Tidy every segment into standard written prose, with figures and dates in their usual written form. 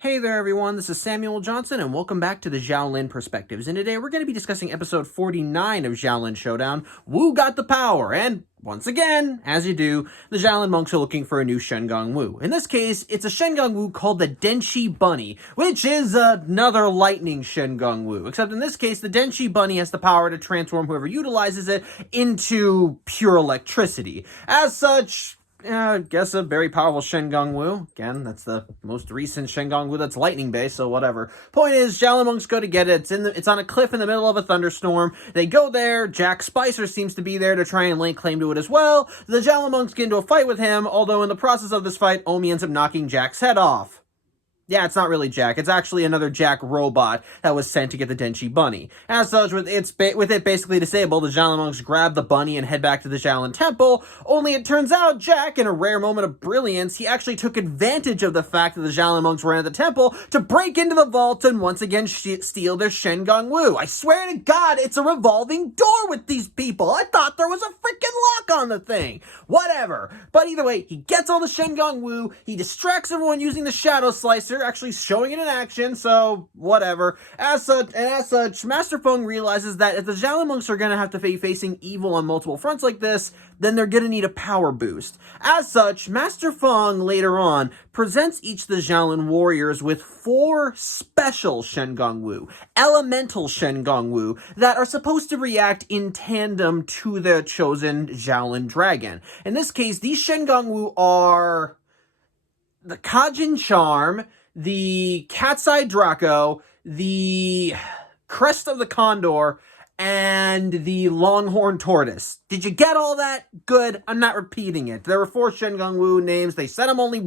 Hey there everyone, this is Samuel Johnson and welcome back to the Xiaolin Perspectives, and today we're going to be discussing episode 49 of Xiaolin Showdown, Wu Got the Power, and once again, as you do, the Xiaolin monks are looking for a new Shengong Wu. In this case, it's a Shengong Wu called the Denshi Bunny, which is another lightning Shengong Wu, except in this case, the Denshi Bunny has the power to transform whoever utilizes it into pure electricity. As such, I guess a very powerful Shengong Wu. Again, that's the most recent Shengong Wu that's lightning-based, so whatever. Point is, Xiaolin monks go to get it. It's on a cliff in the middle of a thunderstorm. They go there. Jack Spicer seems to be there to try and lay claim to it as well. The Xiaolin monks get into a fight with him, although in the process of this fight, Omi ends up knocking Jack's head off. Yeah, it's not really Jack. It's actually another Jack robot that was sent to get the Denshi Bunny. As such, with it basically disabled, the Xiaolin monks grab the bunny and head back to the Xiaolin Temple, only it turns out Jack, in a rare moment of brilliance, he actually took advantage of the fact that the Xiaolin monks were at the temple to break into the vault and once again steal their Shengong Wu. I swear to God, it's a revolving door with these people. I thought there was a freaking lock on the thing. Whatever. But either way, he gets all the Shengong Wu, he distracts everyone using the Shadow Slicer, actually showing it in action, so whatever. As such, Master Feng realizes that if the Xiaolin monks are going to have to be facing evil on multiple fronts like this, then they're going to need a power boost. As such, Master Feng later on presents each of the Xiaolin warriors with 4 special Shengong Wu, elemental Shengong Wu, that are supposed to react in tandem to the chosen Xiaolin dragon. In this case, these Shengong Wu are the Kajin Charm, the Cat's Eye Draco, the Crest of the Condor, and the Longhorn Tortoise. Did you get all that? Good. I'm not repeating it. There were 4 Shengong Wu names. They said them only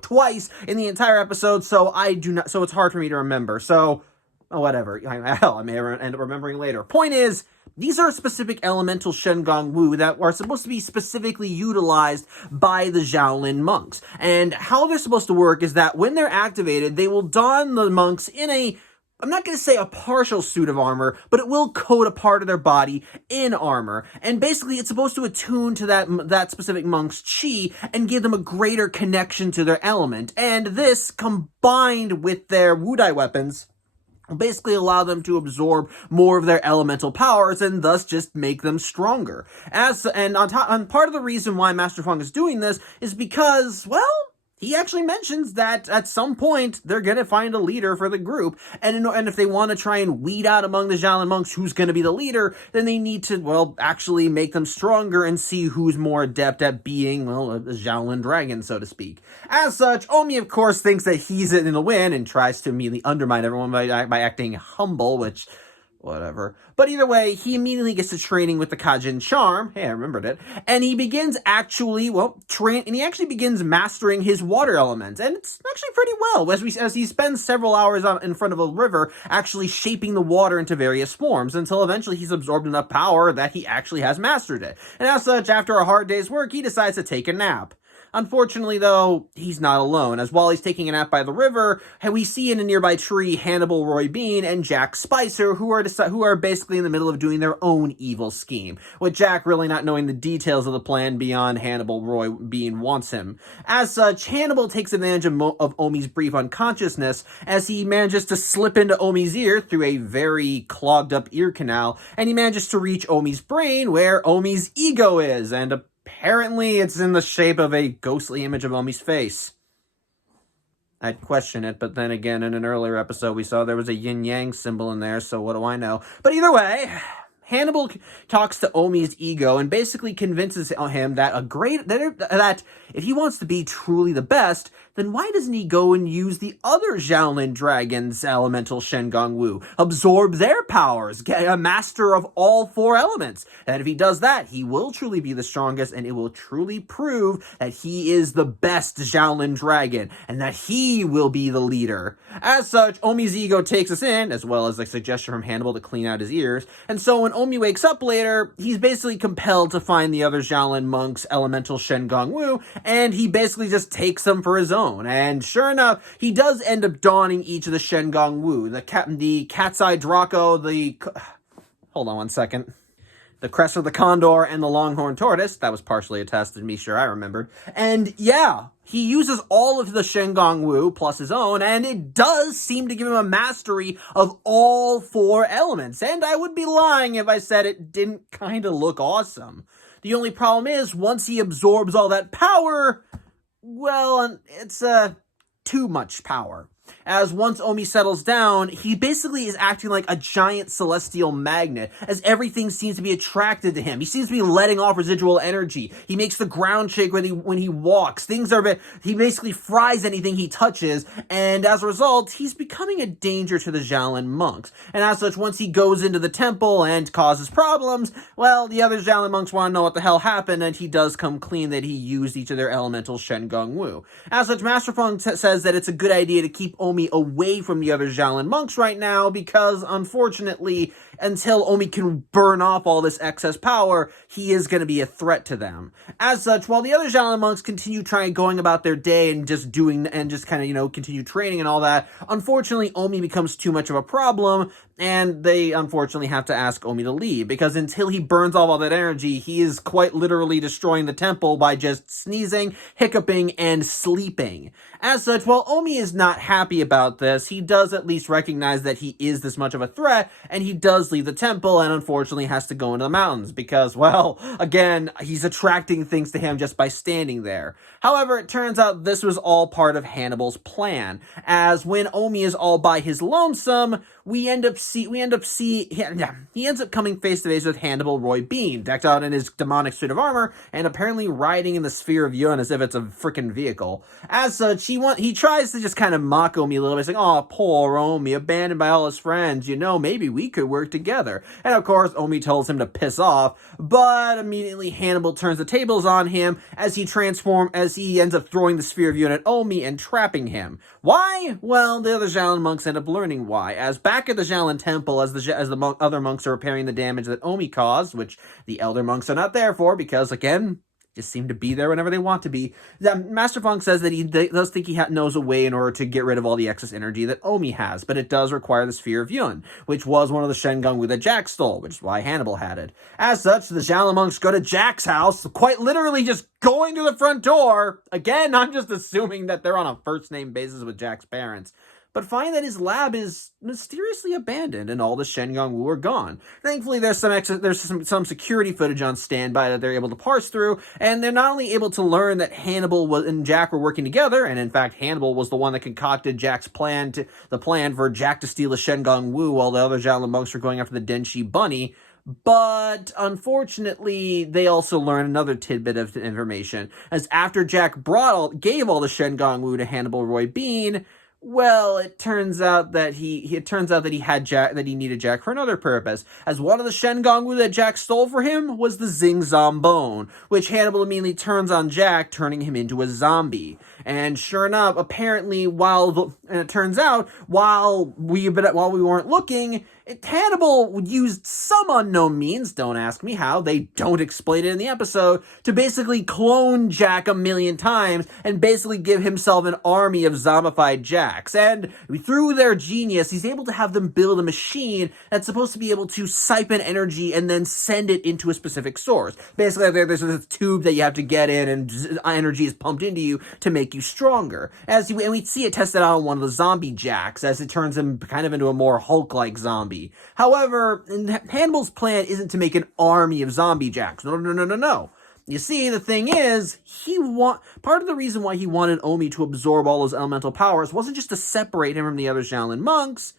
twice in the entire episode, so it's hard for me to remember. So, whatever. Hell, I may end up remembering later. Point is, these are specific elemental Shengong Wu that are supposed to be specifically utilized by the Xiaolin monks. And how they're supposed to work is that when they're activated, they will don the monks in I'm not going to say a partial suit of armor, but it will coat a part of their body in armor. And basically, it's supposed to attune to that specific monk's chi and give them a greater connection to their element. And this, combined with their Wudai weapons, basically allow them to absorb more of their elemental powers and thus just make them stronger. And part of the reason why Master Feng is doing this is because, well, he actually mentions that at some point they're going to find a leader for the group, and if they want to try and weed out among the Xiaolin monks who's going to be the leader, then they need to, well, actually make them stronger and see who's more adept at being, well, a Xiaolin dragon, so to speak. As such, Omi, of course, thinks that he's in the win and tries to immediately undermine everyone by acting humble, which, whatever. But either way, he immediately gets to training with the Kajin Charm. Hey, I remembered it. And he begins actually, begins mastering his water element. And it's actually pretty well, as he spends several hours in front of a river, actually shaping the water into various forms, until eventually he's absorbed enough power that he actually has mastered it. And as such, after a hard day's work, he decides to take a nap. Unfortunately, though, he's not alone, as while he's taking a nap by the river, we see in a nearby tree Hannibal Roy Bean and Jack Spicer, who are basically in the middle of doing their own evil scheme, with Jack really not knowing the details of the plan beyond Hannibal Roy Bean wants him. As such, Hannibal takes advantage of Omi's brief unconsciousness, as he manages to slip into Omi's ear through a very clogged up ear canal, and he manages to reach Omi's brain, where Omi's ego is, and apparently it's in the shape of a ghostly image of Omi's face. I'd question it, but then again, in an earlier episode, we saw there was a yin-yang symbol in there, so what do I know? But either way, Hannibal talks to Omi's ego and basically convinces him that if he wants to be truly the best, then why doesn't he go and use the other Xiaolin dragons' elemental Shengong Wu, absorb their powers, get a master of all 4 elements? And if he does that, he will truly be the strongest, and it will truly prove that he is the best Xiaolin dragon, and that he will be the leader. As such, Omi's ego takes us in, as well as a suggestion from Hannibal to clean out his ears, and so when Omi wakes up later, he's basically compelled to find the other Xiaolin monk's elemental Shengong Wu, and he basically just takes them for his own. And sure enough, he does end up donning each of the Shengong Wu. The Cat's Eye Draco, hold on one second. the crest of the condor and the longhorn tortoise. That was partially attested to me, sure, I remembered. And yeah, he uses all of the Shengong Wu plus his own, and it does seem to give him a mastery of all 4 elements. And I would be lying if I said it didn't kind of look awesome. The only problem is, once he absorbs all that power, well, it's too much power. As once Omi settles down, he basically is acting like a giant celestial magnet, as everything seems to be attracted to him. He seems to be letting off residual energy. He makes the ground shake when he walks. He basically fries anything he touches, and as a result, he's becoming a danger to the Xiaolin monks. And as such, once he goes into the temple and causes problems, well, the other Xiaolin monks want to know what the hell happened, and he does come clean that he used each of their elemental Shengong Wu. As such, Master Feng says that it's a good idea to keep Omi away from the other Xiaolin monks right now because, unfortunately, until Omi can burn off all this excess power, he is going to be a threat to them. As such, while the other Xiaolin monks continue going about their day and just continue training and all that, unfortunately, Omi becomes too much of a problem, and they unfortunately have to ask Omi to leave, because until he burns off all that energy, he is quite literally destroying the temple by just sneezing, hiccuping, and sleeping. As such, while Omi is not happy about this, he does at least recognize that he is this much of a threat, and he does leave the temple and unfortunately has to go into the mountains because, well, again, he's attracting things to him just by standing there. However, it turns out this was all part of Hannibal's plan, as when Omi is all by his lonesome, he ends up coming face to face with Hannibal Roy Bean, decked out in his demonic suit of armor and apparently riding in the sphere of Yun as if it's a freaking vehicle. As such, he tries to just kind of mock Omi a little bit, saying, "Oh, poor Omi, abandoned by all his friends. Maybe we could work together." And of course, Omi tells him to piss off, but immediately Hannibal turns the tables on him as he ends up throwing the sphere of Yun at Omi and trapping him. Why? Well, the other Xiaolin monks end up learning why, as back at the Xiaolin temple, as the other monks are repairing the damage that Omi caused, which the elder monks are not there for because, again, just seem to be there whenever they want to be. Master Feng says that he does think he knows a way in order to get rid of all the excess energy that Omi has, but it does require the Sphere of Yun, which was one of the Shengong Wu that Jack stole, which is why Hannibal had it. As such, the Xiaolin monks go to Jack's house, quite literally just going to the front door. Again, I'm just assuming that they're on a first-name basis with Jack's parents, but find that his lab is mysteriously abandoned and all the Shengong Wu are gone. Thankfully, there's some security footage on standby that they're able to parse through, and they're not only able to learn that Hannibal and Jack were working together, and in fact, Hannibal was the one that concocted Jack's plan for Jack to steal the Shengong Wu while the other Xiaolin monks were going after the Denshi bunny. But unfortunately, they also learn another tidbit of information, as after Jack gave all the Shengong Wu to Hannibal Roy Bean, well, it turns out that he needed Jack for another purpose, as one of the Shengong Wu that Jack stole for him was the Xing Zombone, which Hannibal immediately turns on Jack, turning him into a zombie. And sure enough, apparently, it turns out, while we weren't looking, Hannibal used some unknown means, don't ask me how, they don't explain it in the episode, to basically clone Jack a million times and basically give himself an army of zombified Jacks. And through their genius, he's able to have them build a machine that's supposed to be able to siphon energy and then send it into a specific source. Basically, there's this tube that you have to get in and energy is pumped into you to make you stronger. And we see it tested out on one of the zombie Jacks as it turns him kind of into a more Hulk-like zombie. However, Hannibal's plan isn't to make an army of zombie Jacks. No. You see, the thing is, part of the reason why he wanted Omi to absorb all those elemental powers wasn't just to separate him from the other Xiaolin monks,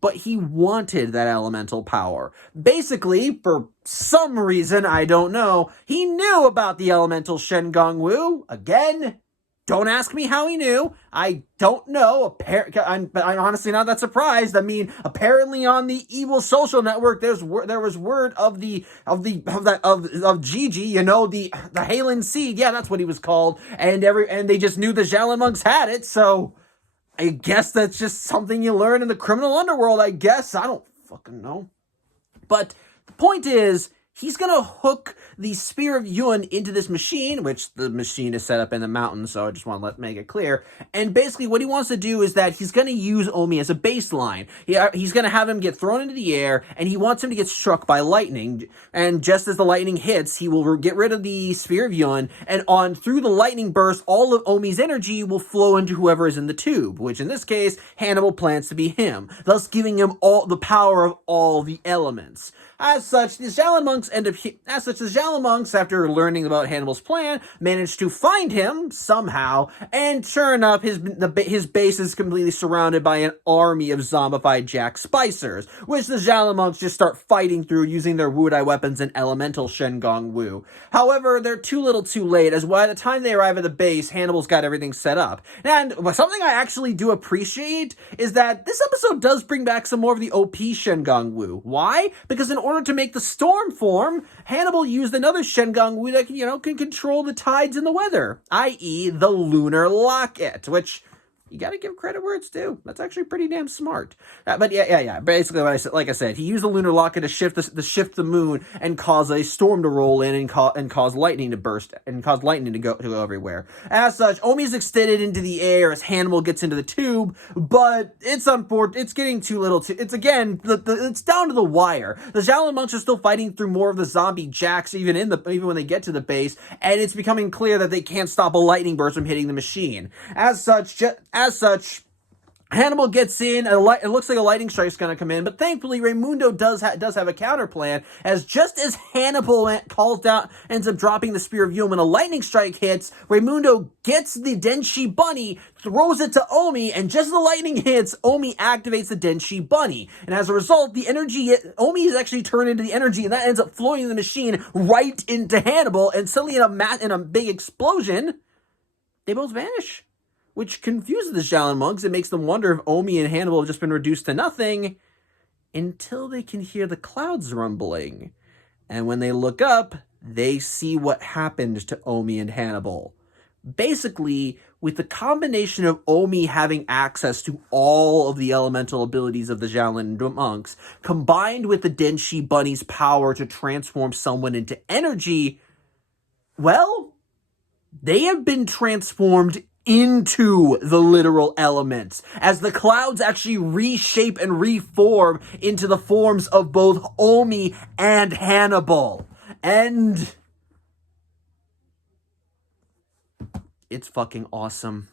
but he wanted that elemental power. Basically, for some reason, I don't know, he knew about the elemental Shengong Wu. Again, don't ask me how he knew. I don't know. I'm honestly not that surprised. I mean, apparently on the evil social network, there was word of Gigi, the Halen seed. Yeah, that's what he was called. And they just knew the Xiaolin monks had it. So I guess that's just something you learn in the criminal underworld. I guess I don't fucking know. But the point is, he's gonna hook the Spear of Yun into this machine, which the machine is set up in the mountain, so I just want to make it clear. And basically what he wants to do is that he's gonna use Omi as a baseline. He's gonna have him get thrown into the air, and he wants him to get struck by lightning. And just as the lightning hits, he will get rid of the Spear of Yun, and on through the lightning burst, all of Omi's energy will flow into whoever is in the tube, which in this case, Hannibal plans to be him, thus giving him all the power of all the elements. As such, the Xiaolin monks, after learning about Hannibal's plan, manage to find him somehow, and sure enough, his base is completely surrounded by an army of zombified Jack Spicers, which the Xiaolin monks just start fighting through using their Wudai weapons and elemental Shengong Wu. However, they're too little too late, as by the time they arrive at the base, Hannibal's got everything set up. And something I actually do appreciate is that this episode does bring back some more of the OP Shengong Wu. Why? Because in order to make the storm form, Hannibal used another Shengong Wu that can control the tides and the weather, i.e. the Lunar Locket, which you gotta give credit where it's due. That's actually pretty damn smart. But yeah. Basically, like I said, he used the Lunar Locket to shift the moon and cause a storm to roll in and cause lightning to burst and cause lightning to go everywhere. As such, Omi's extended into the air as Hannibal gets into the tube, but it's unfortunate. It's getting too little. It's again, it's down to the wire. The Xiaolin monks are still fighting through more of the zombie jacks, even when they get to the base, and it's becoming clear that they can't stop a lightning burst from hitting the machine. As such, Hannibal gets in, and it looks like a lightning strike's going to come in, but thankfully Raimundo does have a counter plan, as just as Hannibal ends up dropping the Spear of Yun when a lightning strike hits, Raimundo gets the Denshi Bunny, throws it to Omi, and just as the lightning hits, Omi activates the Denshi Bunny. And as a result, the energy, Omi is actually turned into the energy, and that ends up flowing in the machine right into Hannibal, and suddenly in a big explosion, they both vanish, which confuses the Xiaolin monks. It makes them wonder if Omi and Hannibal have just been reduced to nothing, until they can hear the clouds rumbling. And when they look up, they see what happened to Omi and Hannibal. Basically, with the combination of Omi having access to all of the elemental abilities of the Xiaolin monks, combined with the Denshi Bunny's power to transform someone into energy, well, they have been transformed into the literal elements, as the clouds actually reshape and reform into the forms of both Omi and Hannibal. And it's fucking awesome.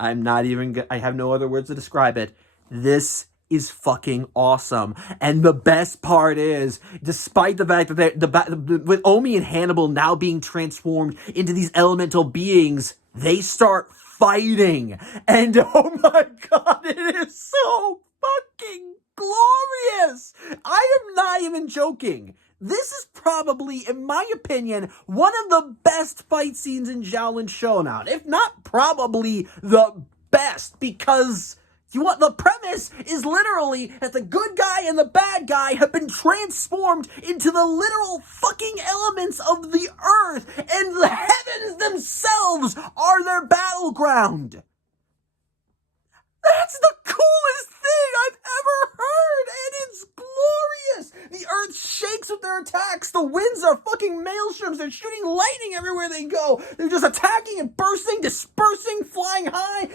I have no other words to describe it. This is fucking awesome. And the best part is, despite the fact that with Omi and Hannibal now being transformed into these elemental beings, they start fighting. And oh my god, it is so fucking glorious. I am not even joking. This is probably, in my opinion, one of the best fight scenes in Xiaolin Showdown, if not probably the best, because the premise is literally that the good guy and the bad guy have been transformed into the literal fucking elements of the earth, and the heavens themselves are their battleground. That's the coolest thing I've ever heard, and it's glorious. The earth shakes with their attacks. The winds are fucking maelstroms. They're shooting lightning everywhere they go. They're just attacking and bursting, dispersing, flying high,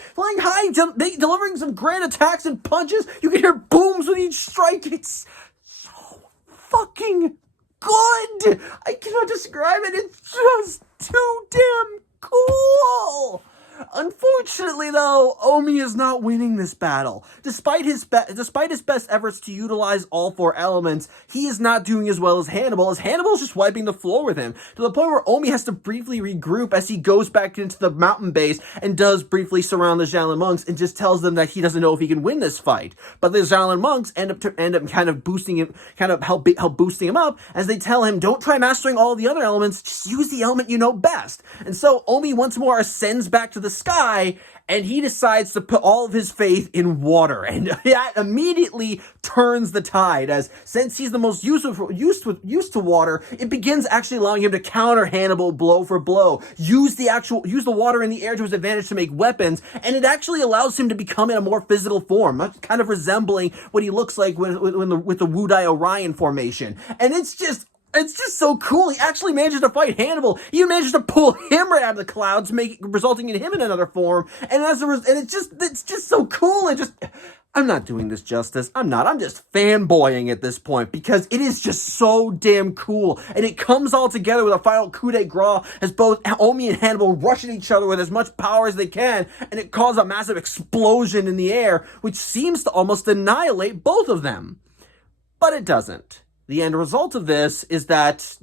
delivering some grand attacks and punches. You can hear booms with each strike. It's so fucking good. I cannot describe it. It's just too damn cool. Unfortunately, though, Omi is not winning this battle. Despite his best efforts to utilize all four elements, he is not doing as well as Hannibal's just wiping the floor with him, to the point where Omi has to briefly regroup as he goes back into the mountain base and does briefly surround the Xiaolin monks and just tells them that he doesn't know if he can win this fight. But the Xiaolin monks end up kind of boosting him, help boosting him up, as they tell him, don't try mastering all the other elements, just use the element you know best. And so Omi once more ascends back to the sky, and he decides to put all of his faith in water, and that immediately turns the tide, as since he's the most used to water, it begins actually allowing him to counter Hannibal blow for blow, use the water in the air to his advantage to make weapons, and it actually allows him to become in a more physical form, kind of resembling what he looks like with the Wudai Orion formation. And it's just It's just so cool. He actually manages to fight Hannibal. He manages to pull him right out of the clouds, resulting in him in another form. And it's just so cool. I'm not doing this justice. I'm not. I'm just fanboying at this point because it is just so damn cool. And it comes all together with a final coup de grace as both Omi and Hannibal rush at each other with as much power as they can. And it causes a massive explosion in the air, which seems to almost annihilate both of them. But it doesn't. The end result of this is that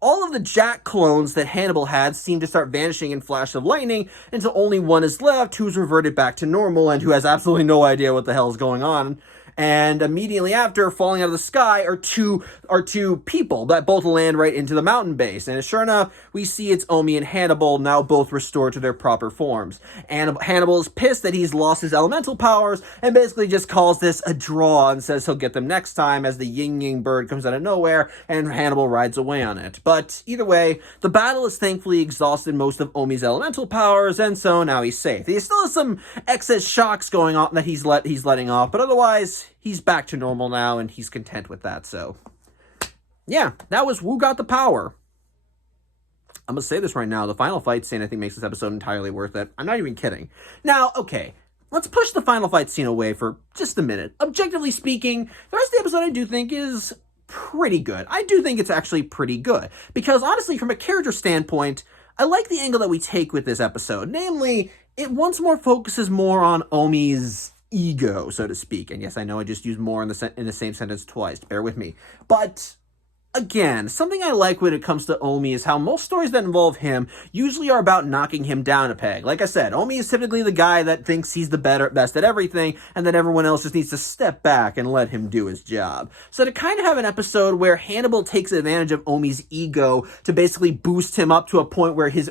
all of the Jack clones that Hannibal had seem to start vanishing in flash of lightning until only one is left, who's reverted back to normal and who has absolutely no idea what the hell is going on. And immediately after, falling out of the sky are two people that both land right into the mountain base. And sure enough, we see it's Omi and Hannibal, now both restored to their proper forms. And Hannibal is pissed that he's lost his elemental powers and basically just calls this a draw and says he'll get them next time as the yin-yang bird comes out of nowhere and Hannibal rides away on it. But either way, the battle has thankfully exhausted most of Omi's elemental powers, and so now he's safe. He still has some excess shocks going on that he's letting off, but otherwise, he's back to normal now, and he's content with that, so. Yeah, that was Wu Got the Power. I'm gonna say this right now, the final fight scene I think makes this episode entirely worth it. I'm not even kidding. Now, okay, let's push the final fight scene away for just a minute. Objectively speaking, the rest of the episode I do think is pretty good. I do think it's actually pretty good. Because honestly, from a character standpoint, I like the angle that we take with this episode. Namely, it once more focuses more on Omi's ego, so to speak. And yes, I know I just used more in the same sentence twice. Bear with me. But again, something I like when it comes to Omi is how most stories that involve him usually are about knocking him down a peg. Like I said, Omi is typically the guy that thinks he's the best at everything, and that everyone else just needs to step back and let him do his job. So to kind of have an episode where Hannibal takes advantage of Omi's ego to basically boost him up to a point where he's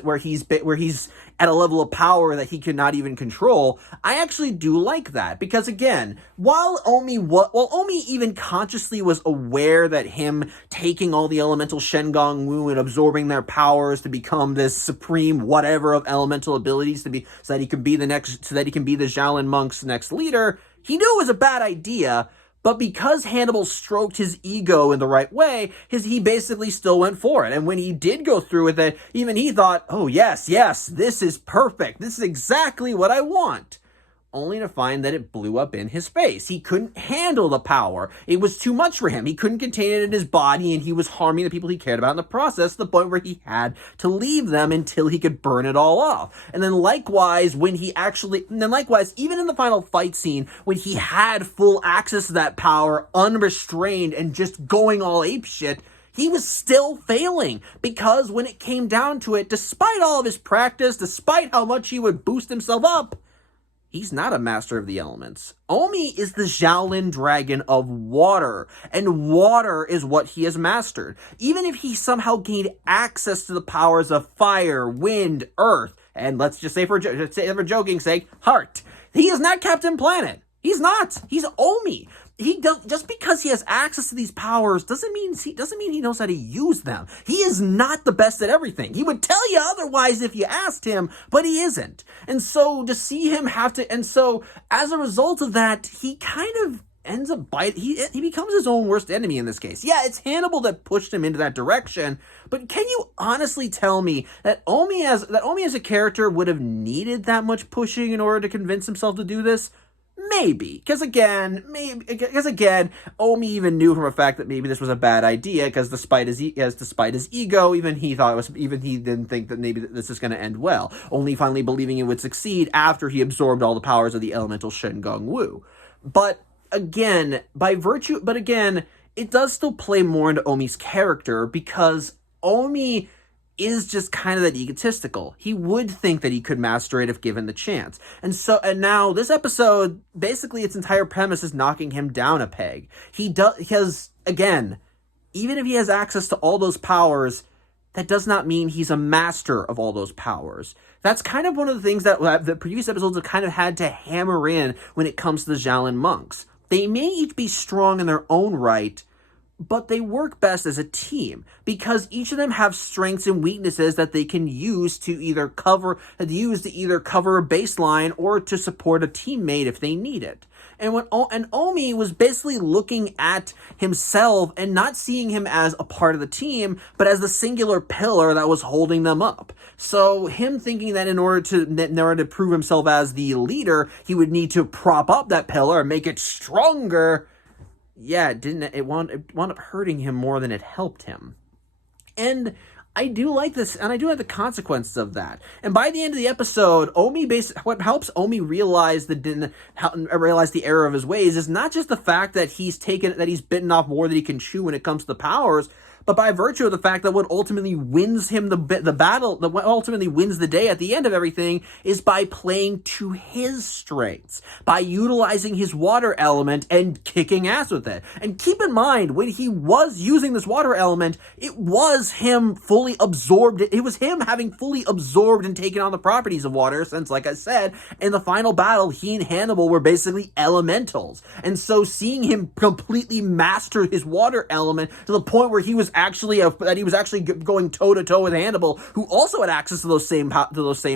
at a level of power that he cannot even control, I actually do like that. Because again, while Omi even consciously was aware that him taking all the elemental Shengong Wu and absorbing their powers to become this supreme whatever of elemental abilities so that he can be the Xiaolin monk's next leader, he knew it was a bad idea. But because Hannibal stroked his ego in the right way, he basically still went for it. And when he did go through with it, even he thought, oh yes, this is perfect. This is exactly what I want. Only to find that it blew up in his face. He couldn't handle the power. It was too much for him. He couldn't contain it in his body, and he was harming the people he cared about in the process to the point where he had to leave them until he could burn it all off. And then likewise, even in the final fight scene, when he had full access to that power, unrestrained, and just going all apeshit, he was still failing, because when it came down to it, despite all of his practice, despite how much he would boost himself up, he's not a master of the elements. Omi is the Xiaolin dragon of water, and water is what he has mastered. Even if he somehow gained access to the powers of fire, wind, earth, and let's just say for joking's sake, heart, he is not Captain Planet. He's not. He's Omi. Just because he has access to these powers doesn't mean he knows how to use them. He is not the best at everything. He would tell you otherwise if you asked him, but he isn't. And so to see him as a result of that, he kind of ends up he becomes his own worst enemy in this case. Yeah, it's Hannibal that pushed him into that direction, but can you honestly tell me that Omi as a character would have needed that much pushing in order to convince himself to do this? Maybe, because again, Omi even knew from a fact that maybe this was a bad idea, because despite his ego, even he didn't think that maybe this is going to end well, only finally believing it would succeed after he absorbed all the powers of the elemental Shengong Wu. But again, it does still play more into Omi's character, because Omi is just kind of that egotistical. He would think that he could master it if given the chance. And now this episode, basically its entire premise is knocking him down a peg. Because again, even if he has access to all those powers, that does not mean he's a master of all those powers. That's kind of one of the things that the previous episodes have kind of had to hammer in when it comes to the Xiaolin monks. They may each be strong in their own right, but they work best as a team because each of them have strengths and weaknesses that they can use to either cover a baseline or to support a teammate if they need it. And Omi was basically looking at himself and not seeing him as a part of the team, but as the singular pillar that was holding them up. So him thinking that in order to prove himself as the leader, he would need to prop up that pillar and make it stronger. Yeah, it wound up hurting him more than it helped him. And I do like this, and I do like the consequences of that. And by the end of the episode, what helps Omi realize the error of his ways is not just the fact that he's bitten off more than he can chew when it comes to the powers, but by virtue of the fact that what ultimately wins him the battle, what ultimately wins the day at the end of everything, is by playing to his strengths, by utilizing his water element and kicking ass with it. And keep in mind, when he was using this water element, it was him fully absorbed. It was him having fully absorbed and taken on the properties of water, since, like I said, in the final battle, he and Hannibal were basically elementals. And so seeing him completely master his water element to the point where he was actually going toe to toe with Hannibal, who also had access to those same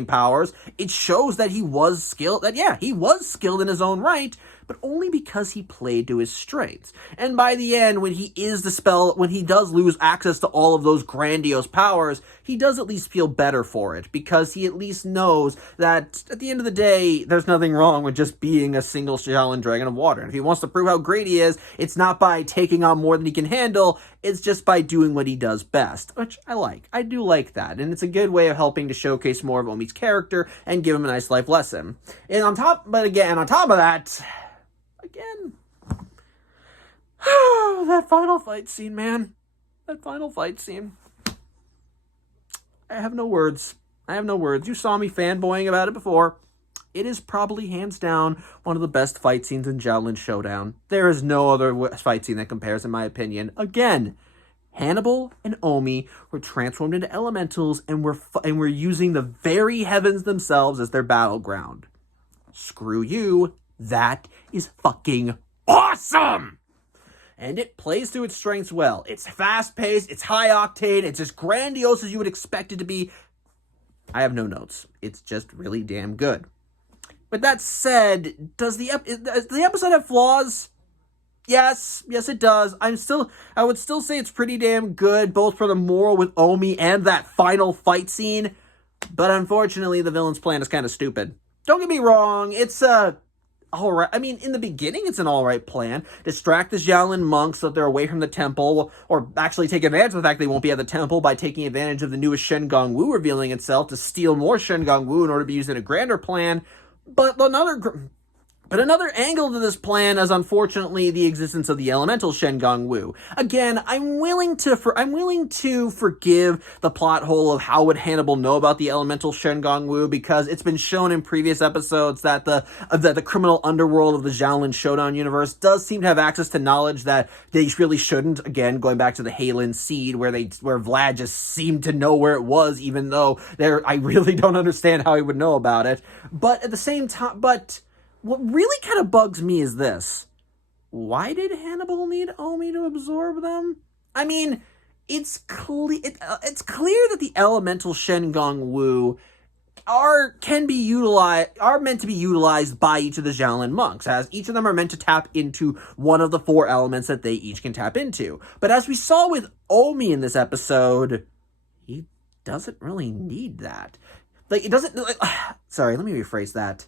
powers, it shows that he was skilled. He was skilled in his own right, but only because he played to his strengths. And by the end, when he does lose access to all of those grandiose powers, he does at least feel better for it, because he at least knows that at the end of the day, there's nothing wrong with just being a single Xiaolin dragon of water. And if he wants to prove how great he is, it's not by taking on more than he can handle, it's just by doing what he does best, which I like. I do like that, and it's a good way of helping to showcase more of Omi's character and give him a nice life lesson. And on top of that, again, that final fight scene, man. That final fight scene. I have no words. You saw me fanboying about it before. It is probably hands down one of the best fight scenes in Xiaolin Showdown. There is no other fight scene that compares, in my opinion. Again, Hannibal and Omi were transformed into elementals and were using the very heavens themselves as their battleground. Screw you. That is fucking awesome! And it plays to its strengths well. It's fast-paced, it's high-octane, it's as grandiose as you would expect it to be. I have no notes. It's just really damn good. With that said, does the episode have flaws? Yes, it does. I would still say it's pretty damn good, both for the moral with Omi and that final fight scene. But unfortunately, the villain's plan is kind of stupid. Don't get me wrong, it's alright. I mean, in the beginning, it's an alright plan. Distract the Xiaolin monks so that they're away from the temple, or actually take advantage of the fact they won't be at the temple by taking advantage of the newest Shen Gong Wu revealing itself to steal more Shen Gong Wu in order to be used in a grander plan. But another angle to this plan is unfortunately the existence of the elemental Shen Gong Wu. Again, I'm willing to forgive the plot hole of how would Hannibal know about the elemental Shen Gong Wu, because it's been shown in previous episodes that the criminal underworld of the Xiaolin Showdown universe does seem to have access to knowledge that they really shouldn't. Again, going back to the Xiaolin seed, where Vlad just seemed to know where it was, even though I really don't understand how he would know about it. But at the same time, what really kind of bugs me is this. Why did Hannibal need Omi to absorb them? I mean, it's clear that the elemental Shen Gong Wu are meant to be utilized by each of the Xiaolin monks, as each of them are meant to tap into one of the four elements that they each can tap into. But as we saw with Omi in this episode, he doesn't really need that. Sorry, let me rephrase that.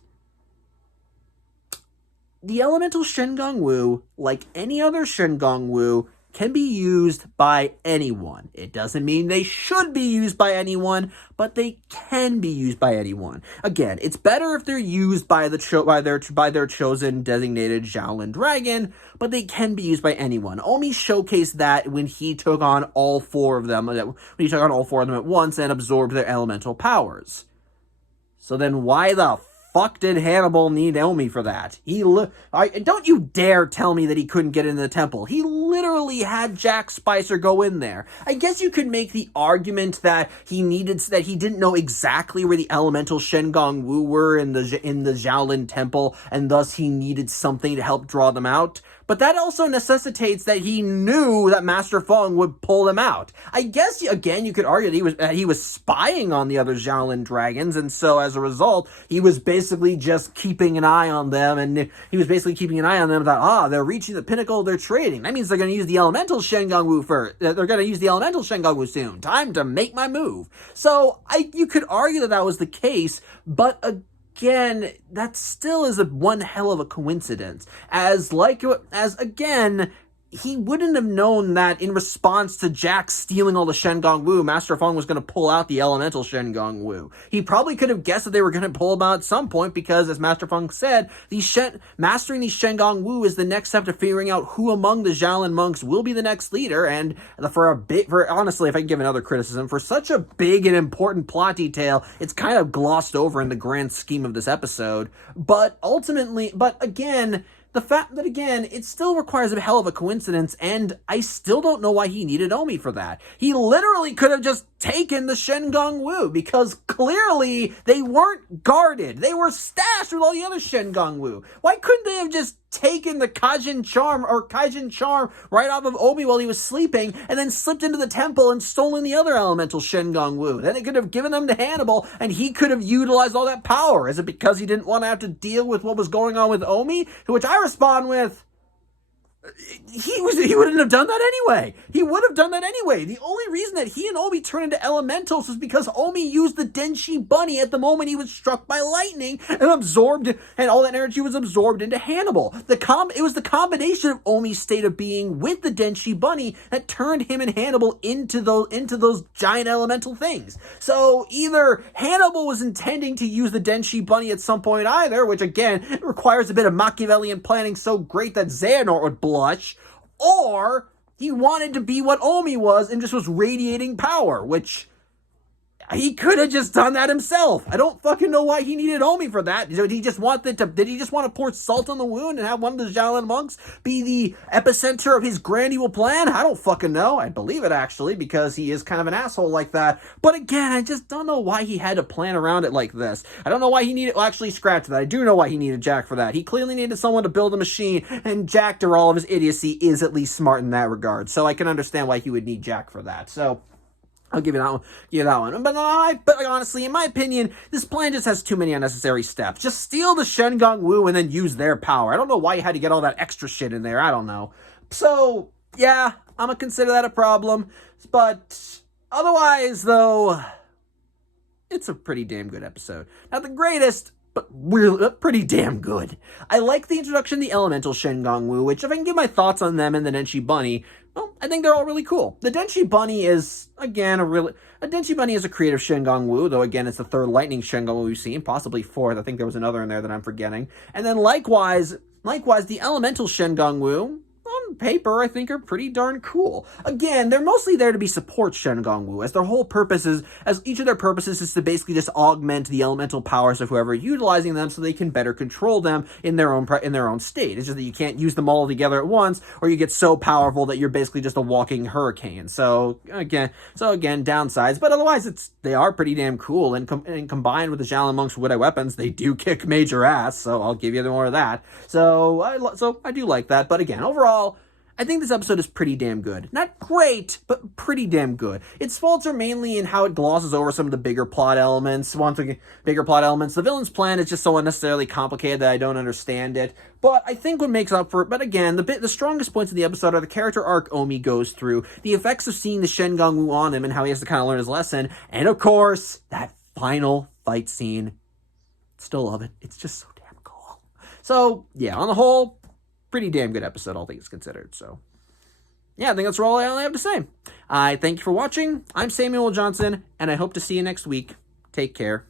The elemental Shen Gong Wu, like any other Shen Gong Wu, can be used by anyone. It doesn't mean they should be used by anyone, but they can be used by anyone. Again, it's better if they're used by their chosen designated Xiaolin dragon, but they can be used by anyone. Omi showcased that when he took on all four of them at once and absorbed their elemental powers. So then why the fuck did Hannibal need Omi for that? Don't you dare tell me that he couldn't get into the temple. He literally had Jack Spicer go in there. I guess you could make the argument that he didn't know exactly where the elemental Shen Gong Wu were in the Xiaolin temple, and thus he needed something to help draw them out. But that also necessitates that he knew that Master Feng would pull them out. I guess, again, you could argue that he was spying on the other Xiaolin dragons, and so as a result, he was basically just keeping an eye on them, and he was basically keeping an eye on them that, they're reaching the pinnacle of their trading. That means they're going to use the elemental Shen Gong Wu first. They're going to use the elemental Shen Gong Wu soon. Time to make my move. So, you could argue that was the case, but again, that still is one hell of a coincidence. As again, he wouldn't have known that in response to Jack stealing all the Shen Gong Wu, Master Feng was going to pull out the elemental Shen Gong Wu. He probably could have guessed that they were going to pull them out at some point because, as Master Feng said, mastering these Shen Gong Wu is the next step to figuring out who among the Xiaolin monks will be the next leader. And honestly, if I can give another criticism, for such a big and important plot detail, it's kind of glossed over in the grand scheme of this episode. But again, the fact that, again, it still requires a hell of a coincidence, and I still don't know why he needed Omi for that. He literally could have just taken the Shen Gong Wu, because clearly they weren't guarded. They were stashed with all the other Shen Gong Wu. Why couldn't they have just taken the Kaijin charm right off of Omi while he was sleeping, and then slipped into the temple and stolen the other elemental Shen Gong Wu? Then it could have given them to Hannibal, and he could have utilized all that power. Is it because he didn't want to have to deal with what was going on with Omi? To which I respond with, he wouldn't have done that anyway. He would have done that anyway. The only reason that he and Omi turned into elementals was because Omi used the Denshi bunny at the moment he was struck by lightning and all that energy was absorbed into Hannibal. It was the combination of Omi's state of being with the Denshi bunny that turned him and Hannibal into those giant elemental things. So either Hannibal was intending to use the Denshi bunny at some point either, which again requires a bit of Machiavellian planning so great that Xehanort would blush, or he wanted to be what Omi was and just was radiating power, which he could have just done that himself. I don't fucking know why he needed Omi for that. Did he just want to pour salt on the wound and have one of the Xiaolin monks be the epicenter of his grand evil plan? I don't fucking know. I believe it, actually, because he is kind of an asshole like that. But again, I just don't know why he had to plan around it like this. I don't know why he needed, actually, scratch that. I do know why he needed Jack for that. He clearly needed someone to build a machine, and Jack, to all of his idiocy, is at least smart in that regard. So I can understand why he would need Jack for that. So I'll give you that one. But honestly, in my opinion, this plan just has too many unnecessary steps. Just steal the Shen Gong Wu and then use their power. I don't know why you had to get all that extra shit in there. I don't know. So, yeah, I'm gonna consider that a problem. But otherwise, though, it's a pretty damn good episode. Not the greatest, but really pretty damn good. I like the introduction of the elemental Shen Gong Wu, which, if I can give my thoughts on them and the Denshi Bunny, well, I think they're all really cool. The Denshi Bunny is, again, a Denshi Bunny is a creative Shen Gong Wu, though, again, it's the third lightning Shen Gong Wu we've seen, possibly fourth. I think there was another in there that I'm forgetting. And then likewise, the elemental Shen Gong Wu, on paper, I think are pretty darn cool. Again, they're mostly there to be support Shen Gong Wu, as each of their purposes is to basically just augment the elemental powers of whoever utilizing them so they can better control them in their own state. It's just that you can't use them all together at once, or you get so powerful that you're basically just a walking hurricane. So again, downsides, but otherwise they are pretty damn cool, and combined with the Xiaolin monks' Woodeye weapons, they do kick major ass, so I'll give you more of that. So I do like that, but again, overall, I think this episode is pretty damn good. Not great, but pretty damn good. Its faults are mainly in how it glosses over some of the bigger plot elements. The villain's plan is just so unnecessarily complicated that I don't understand it. But I think what makes up for it, but again, the strongest points of the episode are the character arc Omi goes through, the effects of seeing the Shen Gong Wu on him and how he has to kind of learn his lesson, and of course, that final fight scene. Still love it. It's just so damn cool. So, yeah, on the whole, pretty damn good episode, all things considered. So, yeah, I think that's all I have to say. I thank you for watching. I'm Samuel Johnson, and I hope to see you next week. Take care.